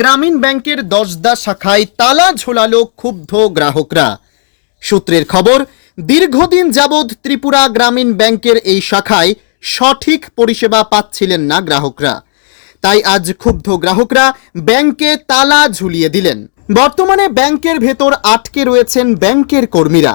গ্রামীণ ব্যাংকের দশদা শাখায় তালা ঝোলালো ক্ষুব্ধ গ্রাহকরা। সূত্রের খবর, দীর্ঘদিন যাবৎ ত্রিপুরা গ্রামীণ ব্যাংকের এই শাখায় সঠিক পরিষেবা পাচ্ছিলেন না গ্রাহকরা। তাই আজ ক্ষুব্ধ গ্রাহকরা ব্যাংকে তালা ঝুলিয়ে দিলেন। বর্তমানে ব্যাংকের ভেতর আটকে রয়েছেন ব্যাংকের কর্মীরা।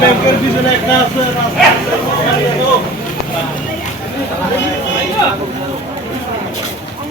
ব্যাংকের পিছনে একটা আছে